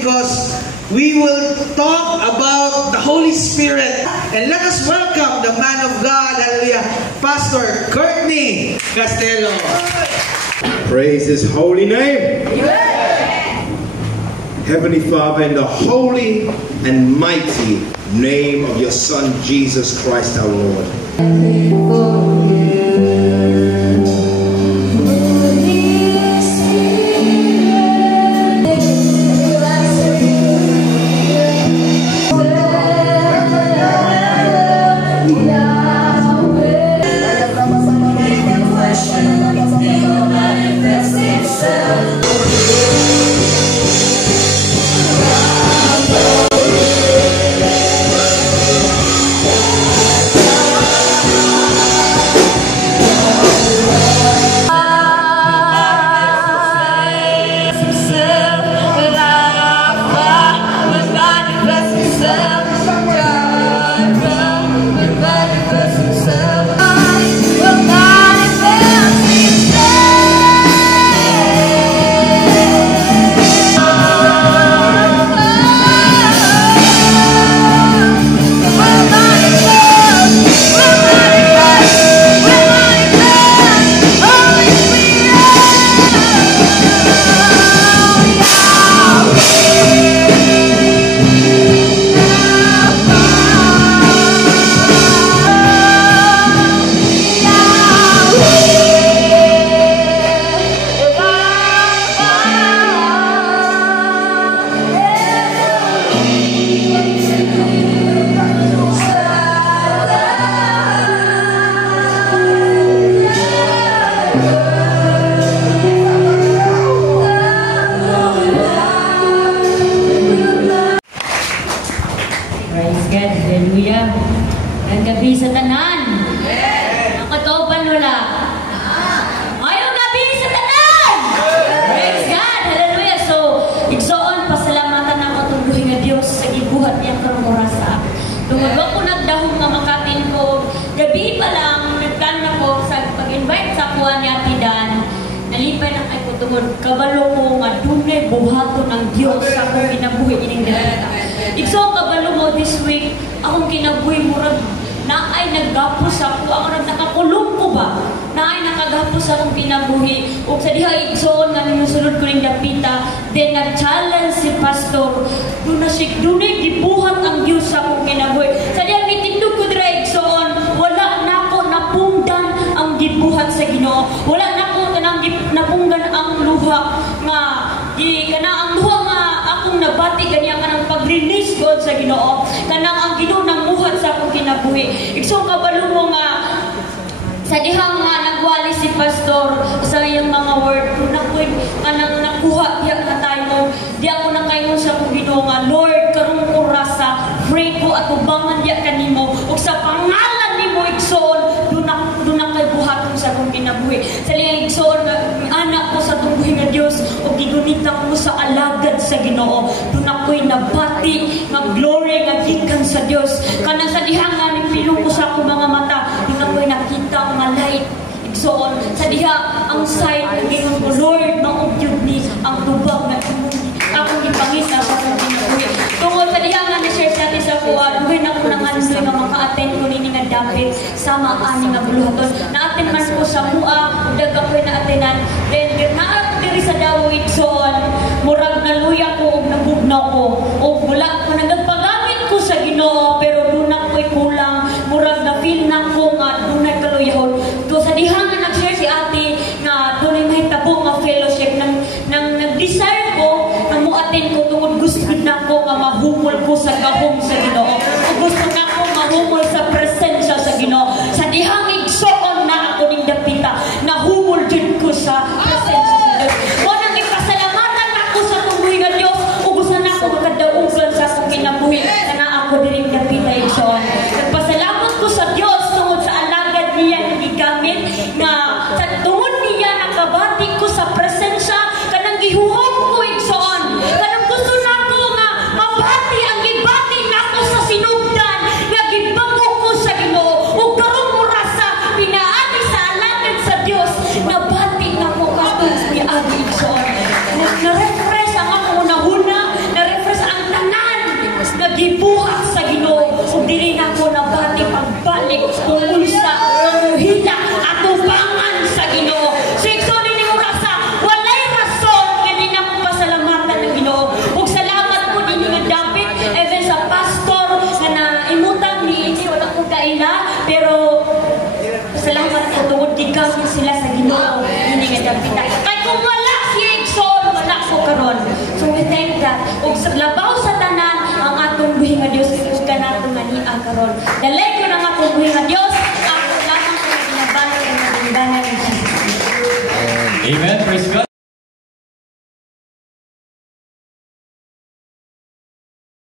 because we will talk about the Holy Spirit. And let us welcome the man of God, hallelujah, Pastor Courtney Castelo. Praise His holy name. Amen. Heavenly Father, in the holy and mighty name of your Son, Jesus Christ our Lord. Kabalo ko nga dunay buhaton ng Dios sa akong kinabuhi ining dapita. Igso kabalo mo this week akong kinabuhi murag naay naggapos ako ang nakakulong ko ba? Naay nakagapos akong kinabuhi ug sa diha igsoon nga ninusulod ko ning dapita then nag-challenge si pastor dunay gibuhat ang Dios sa akong kinabuhi. Sa diha mitindog ko dira igsoon wala nako napungdan ang gibuhat sa Ginoo. Wala nako kanang napunggan ang luha nga di kana ang luha nga akong nabati ganiya kanang pag-release God sa Ginoo kanang ang Ginoo namuhat sa akong kinabuhi. Igsoon kabalo mo nga sa dihang nga nagwali si pastor sa iyang mga word na ko kanang nakuha diya ka tayo di ako na kayo sa akong Ginoo nga Lord karong orasa pray ko at ubangan diya kanimo ug sa pangalan nimo igsoon duna kay buhaton sa akong kinabuhi. Sa liyang igsoon nga anak ko sa tumbuhi nga Dios ug gigunita ko sa alagad sa Ginoo. Duna ko'y nabati nga glory nga gikan sa Dios. Kanang sa dihang nga nipilong ko sa akong mga mata, duna ko'y nakita nga light. Igsoon sa diha ang sight gingon ko Lord maugyod ni ang tubag nga akong ipangita sa akong kinabuhi. Tungod sa diha nga ni-share sa atin sa kuha, duhin ako ng andoy nga maka-attend ko nini nga dapit sama ani nga buluhaton. Na-attend man ko sa mua, daga ko'y na-attendan. Then na diri sa Dawit Igsoon, murag naluya ko ug nabugnaw ko. Ug wala ko nagpagamit ko sa Ginoo pero duna ko'y kulang. Murag na feel na ko nga dunay kaluyahon. To sa diha nga nag-share si ate nga dunay mahitabo nga fellowship nang nag-desire ko na mo-attend ko tungod gusto na ko nga mahumol ko sa gahom sa Ginoo. Gusto na ko mahumol sa presensya sa Ginoo. Sa dihang igsoon na ako ning dapita, nahumol jud ko sa presensya sa Dios. Mo nang ipasalamatan ako sa tumbuhi nga Dios, ug gusto na ko makadaugan sa akong kinabuhi kana ako diri dapita igsoon. Nagpasalamat ko sa Dios tungod sa alagad niya nga gigamit mabuhi nga Diyos. Ako lamang ko na binabalo ng mga ni Jesus. Amen. Praise God.